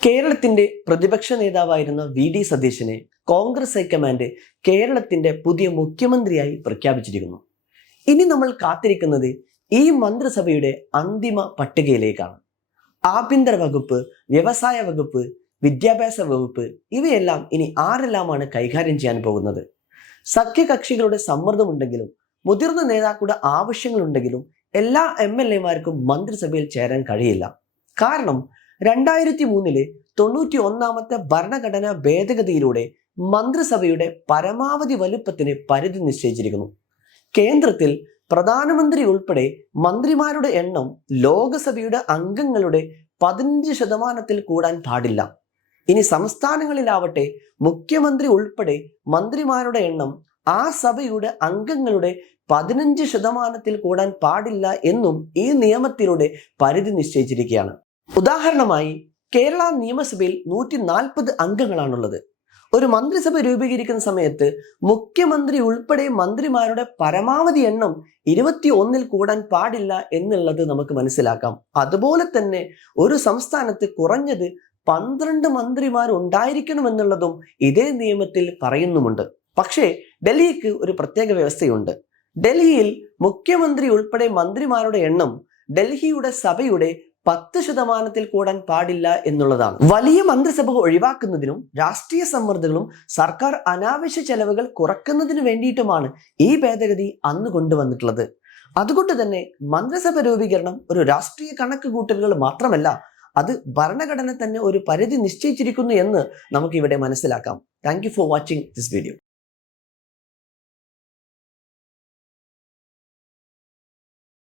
കേരളത്തിന്റെ പ്രതിപക്ഷ നേതാവായിരുന്ന വി.ഡി. സതീശനെ കോൺഗ്രസ് ഹൈക്കമാൻഡ് കേരളത്തിന്റെ പുതിയ മുഖ്യമന്ത്രിയായി പ്രഖ്യാപിച്ചിരിക്കുന്നു. ഇനി നമ്മൾ കാത്തിരിക്കുന്നത് ഈ മന്ത്രിസഭയുടെ അന്തിമ പട്ടികയിലേക്കാണ്. ആഭ്യന്തര വകുപ്പ്, വ്യവസായ വകുപ്പ്, വിദ്യാഭ്യാസ വകുപ്പ് ഇവയെല്ലാം ഇനി ആരെല്ലാമാണ് കൈകാര്യം ചെയ്യാൻ പോകുന്നത്? സഖ്യകക്ഷികളുടെ സമ്മർദ്ദമുണ്ടെങ്കിലും മുതിർന്ന നേതാക്കളുടെ ആവശ്യങ്ങളുണ്ടെങ്കിലും എല്ലാ MLA-മാർക്കും മന്ത്രിസഭയിൽ ചേരാൻ കഴിയില്ല. കാരണം 2003 91ാമത്തെ ഭരണഘടനാ ഭേദഗതിയിലൂടെ മന്ത്രിസഭയുടെ പരമാവധി വലുപ്പത്തിന് പരിധി നിശ്ചയിച്ചിരിക്കുന്നു. കേന്ദ്രത്തിൽ പ്രധാനമന്ത്രി ഉൾപ്പെടെ മന്ത്രിമാരുടെ എണ്ണം ലോകസഭയുടെ അംഗങ്ങളുടെ 15% കൂടാൻ പാടില്ല. ഇനി സംസ്ഥാനങ്ങളിലാവട്ടെ മുഖ്യമന്ത്രി ഉൾപ്പെടെ മന്ത്രിമാരുടെ എണ്ണം ആ സഭയുടെ അംഗങ്ങളുടെ 15% കൂടാൻ പാടില്ല എന്നും ഈ നിയമത്തിലൂടെ പരിധി നിശ്ചയിച്ചിരിക്കുകയാണ്. ഉദാഹരണമായി കേരള നിയമസഭയിൽ 140 അംഗങ്ങളാണുള്ളത്. ഒരു മന്ത്രിസഭ രൂപീകരിക്കുന്ന സമയത്ത് മുഖ്യമന്ത്രി ഉൾപ്പെടെ മന്ത്രിമാരുടെ പരമാവധി എണ്ണം 21 കൂടാൻ പാടില്ല എന്നുള്ളത് നമുക്ക് മനസ്സിലാക്കാം. അതുപോലെ തന്നെ ഒരു സംസ്ഥാനത്ത് കുറഞ്ഞത് 12 മന്ത്രിമാർ ഉണ്ടായിരിക്കണമെന്നുള്ളതും ഇതേ നിയമത്തിൽ പറയുന്നുമുണ്ട്. പക്ഷേ ഡൽഹിക്ക് ഒരു പ്രത്യേക വ്യവസ്ഥയുണ്ട്. ഡൽഹിയിൽ മുഖ്യമന്ത്രി ഉൾപ്പെടെ മന്ത്രിമാരുടെ എണ്ണം ഡൽഹിയുടെ സഭയുടെ 10% കൂടാൻ പാടില്ല എന്നുള്ളതാണ്. വലിയ മന്ത്രിസഭ ഒഴിവാക്കുന്നതിനും രാഷ്ട്രീയ സമ്മർദ്ദങ്ങളും സർക്കാർ അനാവശ്യ ചെലവുകൾ കുറക്കുന്നതിന് വേണ്ടിയിട്ടുമാണ് ഈ ഭേദഗതി അന്ന് കൊണ്ടുവന്നിട്ടുള്ളത്. അതുകൊണ്ട് തന്നെ മന്ത്രിസഭ രൂപീകരണം ഒരു രാഷ്ട്രീയ കണക്കുകൂട്ടലുകൾ മാത്രമല്ല, അത് ഭരണഘടന തന്നെ ഒരു പരിധി നിശ്ചയിച്ചിരിക്കുന്നു എന്ന് നമുക്ക് ഇവിടെ മനസ്സിലാക്കാം. Thank you for watching this video.